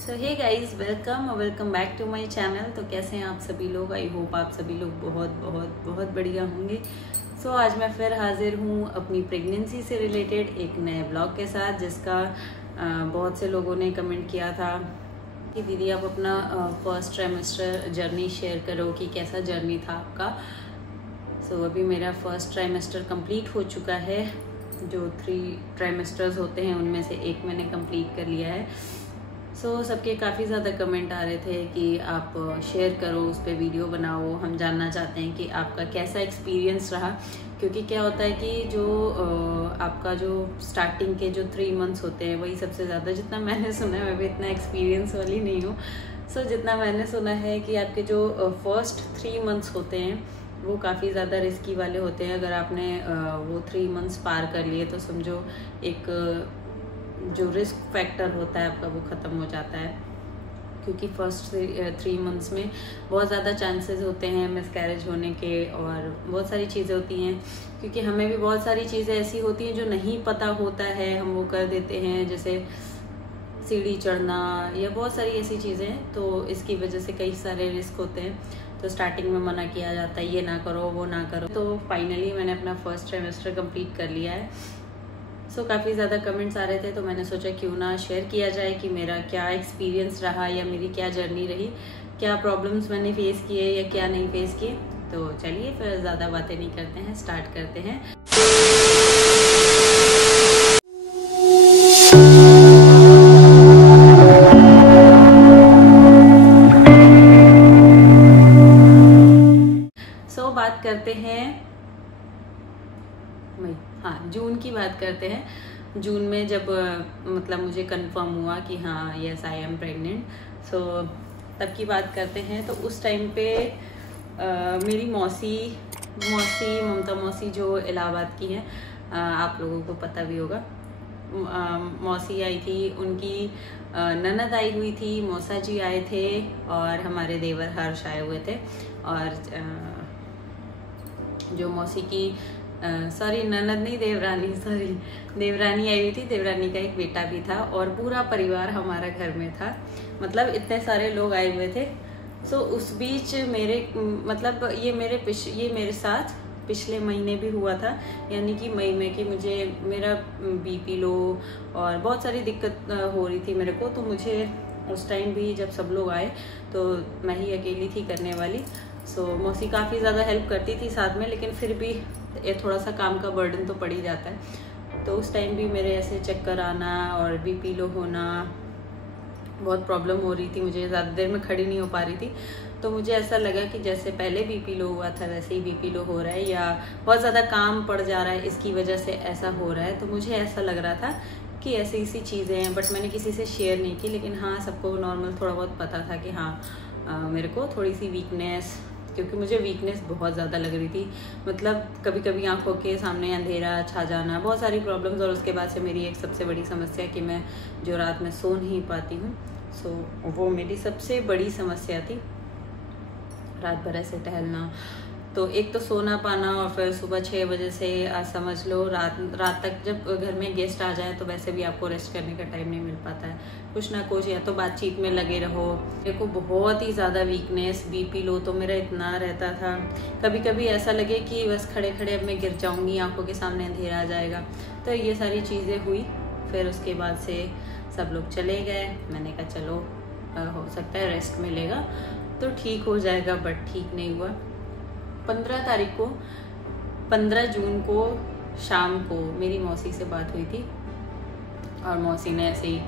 So hey guys, welcome back to my channel. तो कैसे हैं आप सभी लोग? आई होप आप सभी लोग बहुत बहुत बहुत बढ़िया होंगे। सो आज मैं फिर हाजिर हूँ अपनी प्रेगनेंसी से रिलेटेड एक नए ब्लॉग के साथ, जिसका बहुत से लोगों ने कमेंट किया था कि दीदी आप अपना फर्स्ट ट्राइमेस्टर जर्नी शेयर करो कि कैसा जर्नी था आपका। सो अभी मेरा फर्स्ट ट्राइमेस्टर कंप्लीट हो चुका है। जो 3 ट्राइमेस्टर्स होते हैं उनमें से एक मैंने कंप्लीट कर लिया है। सबके काफ़ी ज़्यादा कमेंट आ रहे थे कि आप शेयर करो, उस पर वीडियो बनाओ। हम जानना चाहते हैं कि आपका कैसा एक्सपीरियंस रहा, क्योंकि क्या होता है कि जो आपका जो स्टार्टिंग के जो 3 मंथ्स होते हैं वही सबसे ज़्यादा, जितना मैंने सुना है, मैं भी इतना एक्सपीरियंस वाली नहीं हूँ। जितना मैंने सुना है कि आपके जो फर्स्ट 3 मंथ्स होते हैं वो काफ़ी ज़्यादा रिस्की वाले होते हैं। अगर आपने वो 3 मंथ्स पार कर लिए तो समझो एक जो रिस्क फैक्टर होता है आपका वो ख़त्म हो जाता है, क्योंकि फर्स्ट 3 मंथ्स में बहुत ज़्यादा चांसेस होते हैं मिसकैरेज होने के, और बहुत सारी चीज़ें होती हैं। क्योंकि हमें भी बहुत सारी चीज़ें ऐसी होती हैं जो नहीं पता होता है, हम वो कर देते हैं, जैसे सीढ़ी चढ़ना या बहुत सारी ऐसी चीज़ें। तो इसकी वजह से कई सारे रिस्क होते हैं। तो स्टार्टिंग में मना किया जाता है, ये ना करो, वो ना करो। तो फाइनली मैंने अपना फर्स्ट ट्राइमेस्टर कंप्लीट कर लिया है। काफ़ी ज़्यादा कमेंट्स आ रहे थे, तो मैंने सोचा क्यों ना शेयर किया जाए कि मेरा क्या एक्सपीरियंस रहा या मेरी क्या जर्नी रही, क्या प्रॉब्लम्स मैंने फेस किए या क्या नहीं फेस किए। तो चलिए फिर ज़्यादा बातें नहीं करते हैं, स्टार्ट करते हैं। बात करते हैं जून की बात करते हैं। जून में जब मतलब मुझे कंफर्म हुआ कि हाँ यस आई एम प्रेग्नेंट, तब की बात करते हैं। तो उस टाइम पे मेरी मौसी ममता मौसी जो इलाहाबाद की हैं, आप लोगों को पता भी होगा, मौसी आई थी, उनकी ननद आई हुई थी, मौसा जी आए थे और हमारे देवर हर्ष आए हुए थे। और जो मौसी की ननद नहीं, देवरानी आई हुई थी। देवरानी का एक बेटा भी था और पूरा परिवार हमारा घर में था, मतलब इतने सारे लोग आए हुए थे। उस बीच मेरे मतलब ये मेरे साथ पिछले महीने भी हुआ था, यानी कि मई में, कि मेरा बीपी लो और बहुत सारी दिक्कत हो रही थी मेरे को। तो मुझे उस टाइम भी जब सब लोग आए तो मैं ही अकेली थी करने वाली। मौसी काफ़ी ज़्यादा हेल्प करती थी साथ में, लेकिन फिर भी ये थोड़ा सा काम का बर्डन तो पड़ ही जाता है। तो उस टाइम भी मेरे ऐसे चक्कर आना और बीपी लो होना, बहुत प्रॉब्लम हो रही थी। मुझे ज़्यादा देर में खड़ी नहीं हो पा रही थी। तो मुझे ऐसा लगा कि जैसे पहले बीपी लो हुआ था वैसे ही बीपी लो हो रहा है, या बहुत ज़्यादा काम पड़ जा रहा है, इसकी वजह से ऐसा हो रहा है। तो मुझे ऐसा लग रहा था कि ऐसी चीज़ें हैं, बट मैंने किसी से शेयर नहीं की। लेकिन हाँ, सबको नॉर्मल थोड़ा बहुत पता था कि हाँ मेरे को थोड़ी सी वीकनेस, क्योंकि मुझे वीकनेस बहुत ज़्यादा लग रही थी। मतलब कभी कभी आंखों के सामने अंधेरा छा जाना, बहुत सारी प्रॉब्लम्स। और उसके बाद से मेरी एक सबसे बड़ी समस्या कि मैं जो रात में सो नहीं पाती हूँ, वो मेरी सबसे बड़ी समस्या थी, रात भर ऐसे टहलना। तो एक तो सो ना पाना, और फिर सुबह 6 बजे से समझ लो रात तक जब घर में गेस्ट आ जाए तो वैसे भी आपको रेस्ट करने का टाइम नहीं मिल पाता है। कुछ ना कुछ, या तो बातचीत में लगे रहो। मेरे को बहुत ही ज़्यादा वीकनेस, बीपी लो तो मेरा इतना रहता था। कभी कभी ऐसा लगे कि बस खड़े खड़े अब मैं गिर जाऊँगी, आंखों के सामने अंधेरा आ जाएगा। तो ये सारी चीज़ें हुई। फिर उसके बाद से सब लोग चले गए। मैंने कहा चलो हो सकता है रेस्ट मिलेगा तो ठीक हो जाएगा, बट ठीक नहीं हुआ। 15 जून को शाम को मेरी मौसी से बात हुई थी, और मौसी ने ऐसे ही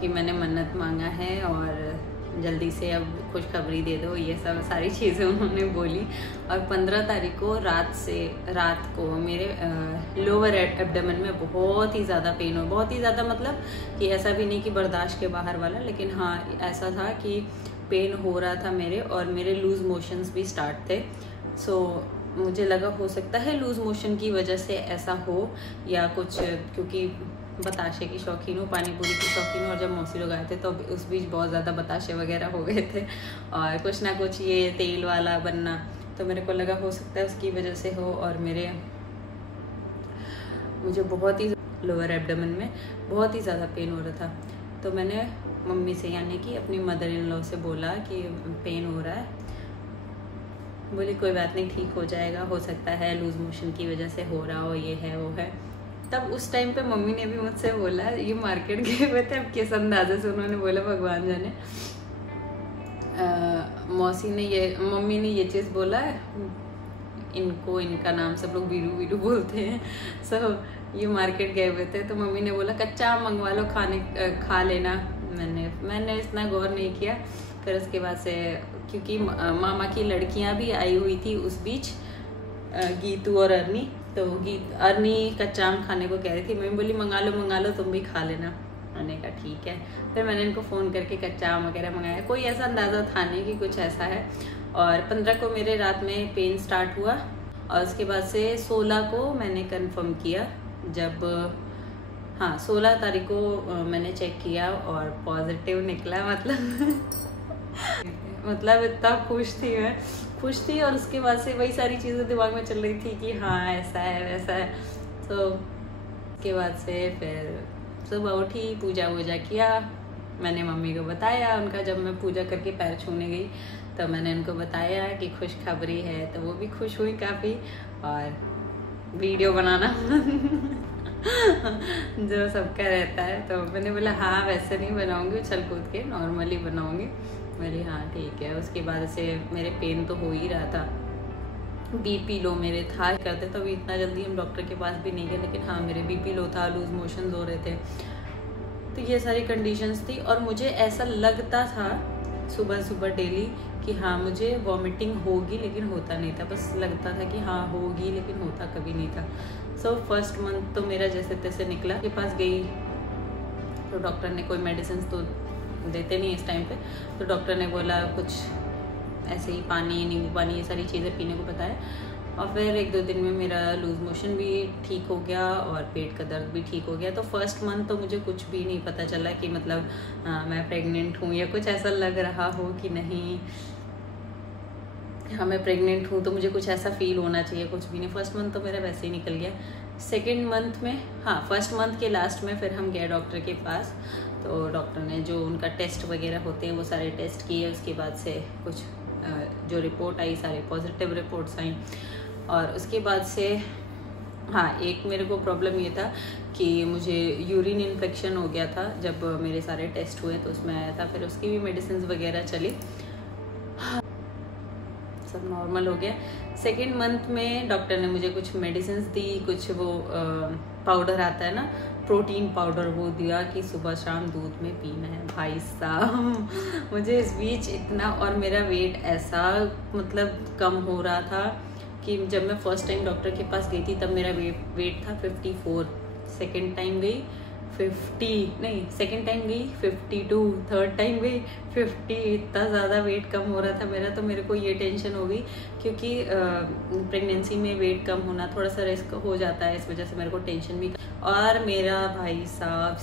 कि मैंने मन्नत मांगा है और जल्दी से अब खुशखबरी दे दो, ये सब सारी चीज़ें उन्होंने बोली। और 15 तारीख को रात को मेरे लोअर एब्डोमेन में बहुत ही ज़्यादा पेन हो, बहुत ही ज़्यादा, मतलब कि ऐसा भी नहीं कि बर्दाश्त के बाहर वाला, लेकिन हाँ ऐसा था कि पेन हो रहा था मेरे, और मेरे लूज़ मोशंस भी स्टार्ट थे। मुझे लगा हो सकता है लूज़ मोशन की वजह से ऐसा हो या कुछ, क्योंकि बताशे की शौकीन हूँ, पानी पूरी की शौकीन हूँ। और जब मौसी लोग आए थे तो उस बीच बहुत ज़्यादा बताशे वगैरह हो गए थे, और कुछ ना कुछ ये तेल वाला बनना, तो मेरे को लगा हो सकता है उसकी वजह से हो। और मुझे बहुत ही लोअर एब्डोमेन में बहुत ही ज़्यादा पेन हो रहा था। तो मैंने मम्मी से यानी कि अपनी मदर इन लॉ से बोला कि पेन हो रहा है। बोली कोई बात नहीं, ठीक हो जाएगा, हो सकता है लूज मोशन की वजह से हो रहा हो, ये है वो है। तब उस टाइम पे मम्मी ने भी मुझसे बोला, ये मार्केट गए हुए थे, अब किस अंदाजे से उन्होंने बोला भगवान जाने, मम्मी ने ये चीज़ बोला, इनको इनका नाम सब लोग बीरू बीरू बोलते हैं। ये मार्केट गए हुए थे तो मम्मी ने बोला कच्चा आम मंगवा लो, खा लेना। मैंने इतना गौर नहीं किया। फिर उसके बाद से क्योंकि मामा की लड़कियां भी आई हुई थी उस बीच, गीतू और अर्नी, तो अर्नी कच्चा आम खाने को कह रही थी। मम्मी बोली मंगा लो तुम भी खा लेना। मैंने कहा ठीक है। फिर मैंने इनको फ़ोन करके कच्चा आम वगैरह मंगाया। कोई ऐसा अंदाज़ा था नहीं कि कुछ ऐसा है। और 15 को मेरे रात में पेन स्टार्ट हुआ और उसके बाद से 16 को मैंने कंफर्म किया। जब 16 तारीख को मैंने चेक किया और पॉजिटिव निकला। मतलब इतना खुश थी। और उसके बाद से वही सारी चीज़ें दिमाग में चल रही थी कि हाँ ऐसा है वैसा है। तो उसके बाद से फिर सुबह उठी, पूजा वूजा किया, मैंने मम्मी को बताया। उनका जब मैं पूजा करके पैर छूने गई तो मैंने उनको बताया कि खुशखबरी है, तो वो भी खुश हुई काफ़ी। और वीडियो बनाना जो सबका रहता है, तो मैंने बोला हाँ वैसे नहीं बनाऊंगी, उछल कूद के नॉर्मली बनाऊंगी। बोली हाँ ठीक है। उसके बाद से मेरे पेन तो हो ही रहा था, बीपी लो मेरे था करते, तो अभी इतना जल्दी हम डॉक्टर के पास भी नहीं गए, लेकिन हाँ मेरे बीपी लो था, लूज मोशंस हो रहे थे, तो ये सारी कंडीशंस थी। और मुझे ऐसा लगता था सुबह डेली कि हाँ मुझे वॉमिटिंग होगी, लेकिन होता नहीं था। बस लगता था कि हाँ होगी, लेकिन होता कभी नहीं था। फर्स्ट मंथ तो मेरा जैसे तैसे निकला। के पास गई तो डॉक्टर ने, कोई मेडिसिन तो देते नहीं इस टाइम पे, तो डॉक्टर ने बोला कुछ ऐसे ही पानी, नींबू पानी, ये सारी चीज़ें पीने को बताया। और फिर 1-2 दिन में मेरा लूज मोशन भी ठीक हो गया और पेट का दर्द भी ठीक हो गया। तो फर्स्ट मंथ तो मुझे कुछ भी नहीं पता चला कि मतलब मैं प्रेग्नेंट हूँ या कुछ ऐसा लग रहा हो कि नहीं हाँ मैं प्रेग्नेंट हूँ, तो मुझे कुछ ऐसा फील होना चाहिए, कुछ भी नहीं। फर्स्ट मंथ तो मेरा वैसे ही निकल गया। सेकेंड मंथ में, फर्स्ट मंथ के लास्ट में फिर हम गए डॉक्टर के पास। तो डॉक्टर ने जो उनका टेस्ट वगैरह होते हैं वो सारे टेस्ट किए। उसके बाद से कुछ जो रिपोर्ट आई, सारे पॉजिटिव रिपोर्ट्स आई। और उसके बाद से एक मेरे को प्रॉब्लम ये था कि मुझे यूरिन इन्फेक्शन हो गया था। जब मेरे सारे टेस्ट हुए तो उसमें आया था, फिर उसकी भी मेडिसिन वगैरह चली, सब नॉर्मल हो गया। सेकेंड मंथ में डॉक्टर ने मुझे कुछ मेडिसिन दी, कुछ वो पाउडर आता है ना, प्रोटीन पाउडर, वो दिया कि सुबह शाम दूध में पीना है। भाई साहब मुझे इस बीच इतना, और मेरा वेट ऐसा मतलब कम हो रहा था कि जब मैं फर्स्ट टाइम डॉक्टर के पास गई थी तब मेरा वेट था 54, सेकेंड टाइम गई 52, थर्ड टाइम गई 50। इतना ज़्यादा वेट कम हो रहा था मेरा, तो मेरे को ये टेंशन हो गई क्योंकि प्रेगनेंसी में वेट कम होना थोड़ा सा रिस्क हो जाता है, इस वजह से मेरे को टेंशन भी। और मेरा भाई साहब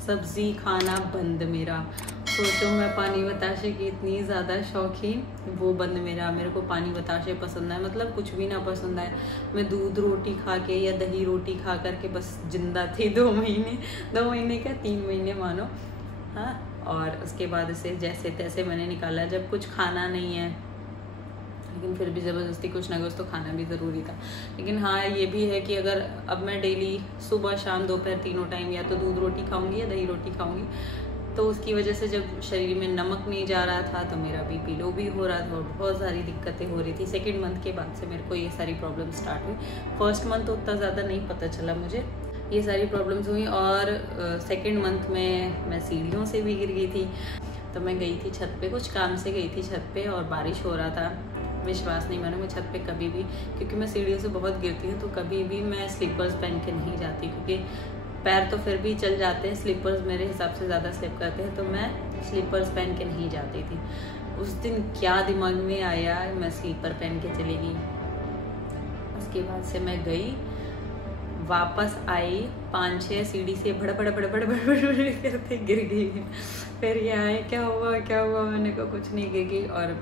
सब्जी खाना बंद मेरा। सोचो मैं पानी बताशे की इतनी ज़्यादा शौकीन, वो बंद मेरे को पानी बताशे पसंद है, मतलब कुछ भी ना पसंद आए। मैं दूध रोटी खा के या दही रोटी खा करके बस जिंदा थी 2 महीने क्या 3 महीने मानो। और उसके बाद इसे जैसे तैसे मैंने निकाला। जब कुछ खाना नहीं है लेकिन फिर भी ज़बरदस्ती कुछ ना कुछ तो खाना भी ज़रूरी था। लेकिन ये भी है कि अगर अब मैं डेली सुबह शाम दोपहर तीनों टाइम या तो दूध रोटी खाऊंगी या दही रोटी खाऊंगी, तो उसकी वजह से जब शरीर में नमक नहीं जा रहा था तो मेरा बीपी लो भी हो रहा था और बहुत सारी दिक्कतें हो रही थी। सेकेंड मंथ के बाद से मेरे को ये सारी प्रॉब्लम स्टार्ट हुई। फर्स्ट मंथ तो उतना ज़्यादा नहीं पता चला मुझे, ये सारी प्रॉब्लम्स हुई। और सेकेंड मंथ में मैं सीढ़ियों से भी गिर गई थी। तो मैं गई थी छत पे, कुछ काम से गई थी छत पे, और बारिश हो रहा था। विश्वास नहीं मानो, मैं छत पे कभी भी, क्योंकि मैं सीढ़ियों से बहुत गिरती हूँ, तो कभी भी मैं स्लीपर्स पहन के नहीं जाती, क्योंकि पैर तो फिर भी चल जाते हैं, स्लीपर्स मेरे हिसाब से ज़्यादा स्लिप करते हैं, तो मैं स्लीपर्स पहन के नहीं जाती थी। उस दिन क्या दिमाग में आया, मैं स्लीपर पहन के चली गई। उसके बाद से मैं गई, वापस आई, 5-6 सीढ़ी से बड़ करते गिर गई। फिर ये आए क्या हुआ, मैंने कहा कुछ नहीं, गिर गई। और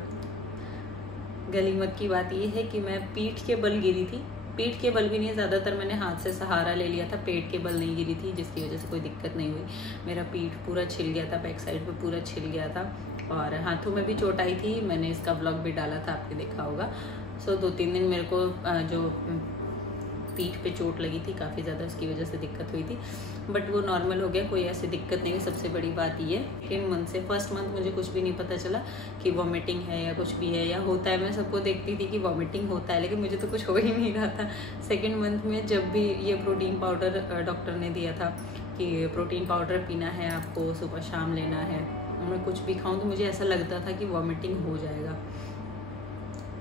गलीमत की बात ये है कि मैं पीठ के बल गिरी थी, पीठ के बल भी नहीं, ज़्यादातर मैंने हाथ से सहारा ले लिया था, पेट के बल नहीं गिरी थी, जिसकी वजह से कोई दिक्कत नहीं हुई। मेरा पीठ पूरा छिल गया था, बैक साइड पे पूरा छिल गया था और हाथों में भी चोट आई थी। मैंने इसका व्लॉग भी डाला था, आपने देखा होगा। सो 2-3 दिन मेरे को जो पीठ पे चोट लगी थी काफ़ी ज़्यादा, उसकी वजह से दिक्कत हुई थी, बट वो नॉर्मल हो गया, कोई ऐसी दिक्कत नहीं है। सबसे बड़ी बात ये सेकेंड मंथ से, फर्स्ट मंथ मुझे कुछ भी नहीं पता चला कि वॉमिटिंग है या कुछ भी है या होता है। मैं सबको देखती थी कि वॉमिटिंग होता है, लेकिन मुझे तो कुछ हो ही नहीं रहा था। सेकेंड मंथ में जब भी ये प्रोटीन पाउडर डॉक्टर ने दिया था कि प्रोटीन पाउडर पीना है आपको, सुबह शाम लेना है, मैं कुछ भी खाऊँ तो मुझे ऐसा लगता था कि वॉमिटिंग हो जाएगा,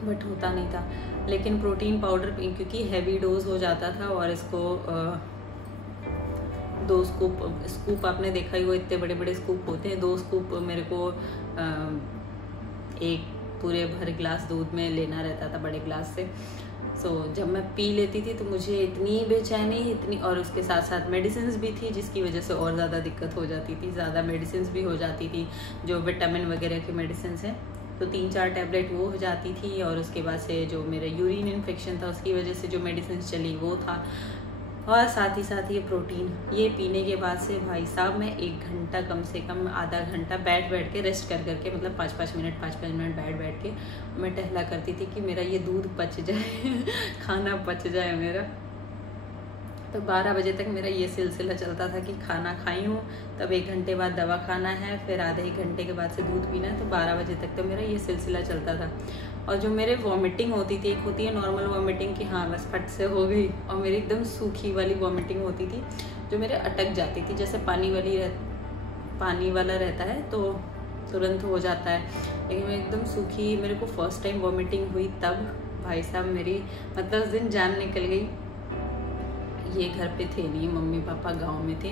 बट होता नहीं था। लेकिन प्रोटीन पाउडर क्योंकि हैवी डोज हो जाता था और इसको 2 स्कूप आपने देखा ही, वो इतने बड़े बड़े स्कूप होते हैं, 2 स्कूप मेरे को एक पूरे भर गिलास दूध में लेना रहता था, बड़े गिलास से। सो जब मैं पी लेती थी तो मुझे इतनी बेचैनी, इतनी, और उसके साथ साथ मेडिसिन भी थी, जिसकी वजह से और ज़्यादा दिक्कत हो जाती थी, ज़्यादा मेडिसिन भी हो जाती थी, जो विटामिन वगैरह की मेडिसिन हैं, तो 3-4 टैबलेट वो हो जाती थी। और उसके बाद से जो मेरा यूरिन इन्फेक्शन था, उसकी वजह से जो मेडिसिन चली वो था, और साथ ही साथ ये प्रोटीन, ये पीने के बाद से भाई साहब मैं 1 घंटा, कम से कम आधा घंटा बैठ के रेस्ट करके, मतलब 5-5 मिनट बैठ के मैं टहला करती थी कि मेरा ये दूध पच जाए खाना पच जाए मेरा। तो 12 बजे तक मेरा ये सिलसिला चलता था कि खाना खाई हूँ, तब 1 घंटे बाद दवा खाना है, फिर आधे 1 घंटे के बाद से दूध पीना है, तो 12 बजे तक तो मेरा ये सिलसिला चलता था। और जो मेरे वॉमिटिंग होती थी, एक होती है नॉर्मल वॉमिटिंग कि हाँ बस फट से हो गई, और मेरी एकदम सूखी वाली वॉमिटिंग होती थी जो मेरे अटक जाती थी, जैसे पानी वाला रहता है तो तुरंत हो जाता है, लेकिन मैं एकदम सूखी। मेरे को फर्स्ट टाइम वॉमिटिंग हुई तब भाई साहब मेरी, मतलब उस दिन जान निकल गई। ये घर पे थे नहीं, मम्मी पापा गांव में थे,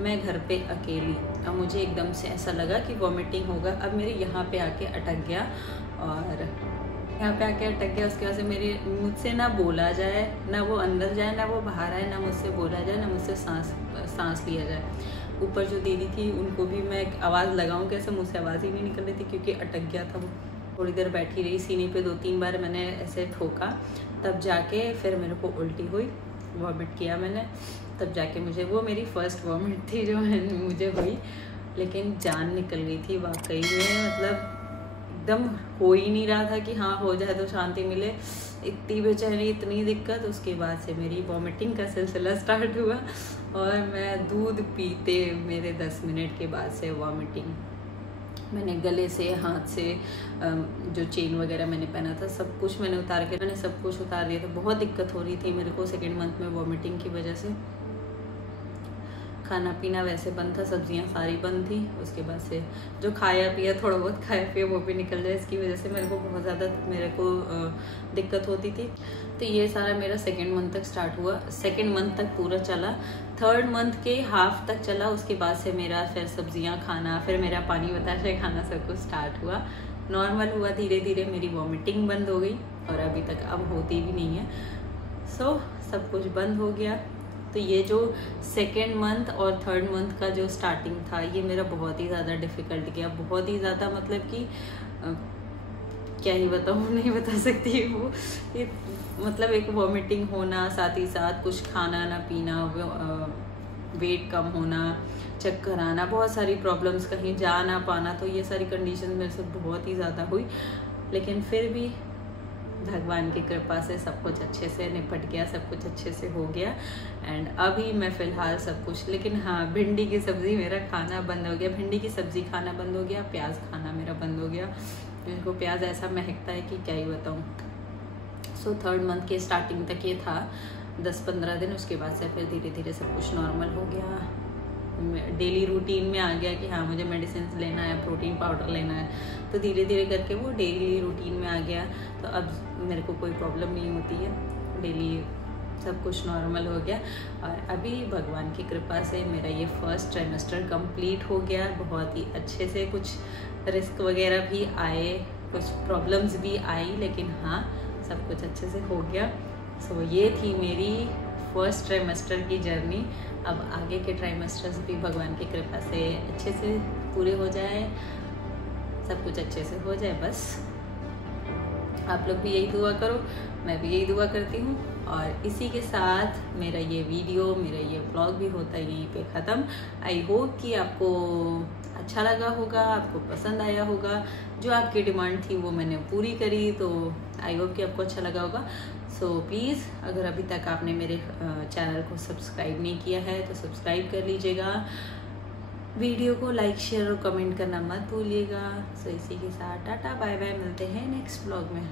मैं घर पे अकेली। अब मुझे एकदम से ऐसा लगा कि वॉमिटिंग होगा। अब मेरे यहाँ पे आके अटक गया, और यहाँ पे आके अटक गया। उसके बाद से मेरे मुझसे ना बोला जाए, ना वो अंदर जाए, ना वो बाहर आए, ना मुझसे बोला जाए, ना मुझसे सांस लिया जाए। ऊपर जो दीदी थी उनको भी मैं आवाज़ लगाऊं कैसे, मुझसे आवाज़ ही नहीं निकल रही थी क्योंकि अटक गया था वो। थोड़ी देर बैठी रही, सीने पे 2-3 बार मैंने ऐसे ठोका, तब जाके फिर मेरे को उल्टी हुई, वॉमिट किया मैंने, तब जाके मुझे, वो मेरी फर्स्ट वॉमिट थी जो मुझे हुई, लेकिन जान निकल गई थी वाकई में। मतलब एकदम हो ही नहीं रहा था कि हाँ हो जाए तो शांति मिले, इतनी बेचैनी, इतनी दिक्कत। उसके बाद से मेरी वॉमिटिंग का सिलसिला स्टार्ट हुआ, और मैं दूध पीते मेरे 10 मिनट के बाद से वॉमिटिंग। मैंने गले से, हाथ से, जो चेन वगैरह मैंने पहना था सब कुछ मैंने उतार के, मैंने सब कुछ उतार दिया था। बहुत दिक्कत हो रही थी मेरे को सेकेंड मंथ में वॉमिटिंग की वजह से। खाना पीना वैसे बंद था, सब्जियां सारी बंद थी। उसके बाद से जो खाया पिया, थोड़ा बहुत खाया पिया वो भी निकल जाए, इसकी वजह से मेरे को बहुत ज़्यादा दिक्कत होती थी। तो ये सारा मेरा सेकेंड मंथ तक स्टार्ट हुआ, सेकेंड मंथ तक पूरा चला। थर्ड मंथ के हाफ तक चला, उसके बाद से मेरा फिर सब्जियां खाना, फिर मेरा पानी बताशे खाना सब कुछ स्टार्ट हुआ, नॉर्मल हुआ। धीरे धीरे मेरी वॉमिटिंग बंद हो गई, और अभी तक अब होती भी नहीं है। सो सब कुछ बंद हो गया। तो ये जो सेकेंड मंथ और थर्ड मंथ का जो स्टार्टिंग था, ये मेरा बहुत ही ज़्यादा डिफ़िकल्ट गया, बहुत ही ज़्यादा, मतलब कि क्या ही बताऊँ, नहीं बता सकती वो। मतलब एक वॉमिटिंग होना, साथ ही साथ कुछ खाना ना पीना, वेट कम होना, चक्कर आना, बहुत सारी प्रॉब्लम्स, कहीं जा ना पाना, तो ये सारी कंडीशन मेरे से बहुत ही ज़्यादा हुई। लेकिन फिर भी भगवान की कृपा से सब कुछ अच्छे से निपट गया, सब कुछ अच्छे से हो गया। एंड अभी मैं फ़िलहाल सब कुछ, लेकिन हाँ भिंडी की सब्ज़ी मेरा खाना बंद हो गया, भिंडी की सब्ज़ी खाना बंद हो गया, प्याज खाना मेरा बंद हो गया। मेरे को प्याज ऐसा महकता है कि क्या ही बताऊँ। सो थर्ड मंथ के स्टार्टिंग तक ये था 10-15 दिन, उसके बाद से फिर धीरे धीरे सब कुछ नॉर्मल हो गया। डेली रूटीन में आ गया कि हाँ मुझे मेडिसिन लेना है, प्रोटीन पाउडर लेना है, तो धीरे धीरे करके वो डेली रूटीन में आ गया। तो अब मेरे को कोई प्रॉब्लम नहीं होती है, डेली सब कुछ नॉर्मल हो गया। और अभी भगवान की कृपा से मेरा ये फर्स्ट ट्राइमेस्टर कंप्लीट हो गया बहुत ही अच्छे से। कुछ रिस्क वगैरह भी आए, कुछ प्रॉब्लम्स भी आई, लेकिन हाँ सब कुछ अच्छे से हो गया। सो ये थी मेरी फर्स्ट ट्राइमेस्टर की जर्नी। अब आगे के ट्राइमेस्टर्स भी भगवान की कृपा से अच्छे से पूरे हो जाए, सब कुछ अच्छे से हो जाए बस। आप लोग भी यही दुआ करो, मैं भी यही दुआ करती हूँ। और इसी के साथ मेरा ये वीडियो, मेरा ये व्लॉग भी होता है यहीं पे ख़त्म। आई होप कि आपको अच्छा लगा होगा, आपको पसंद आया होगा। जो आपकी डिमांड थी वो मैंने पूरी करी, तो आई होप कि आपको अच्छा लगा होगा। सो प्लीज़ अगर अभी तक आपने मेरे चैनल को सब्सक्राइब नहीं किया है तो सब्सक्राइब कर लीजिएगा। वीडियो को लाइक, शेयर और कमेंट करना मत भूलिएगा। सो इसी के साथ टाटा बाय बाय, मिलते हैं नेक्स्ट व्लॉग में।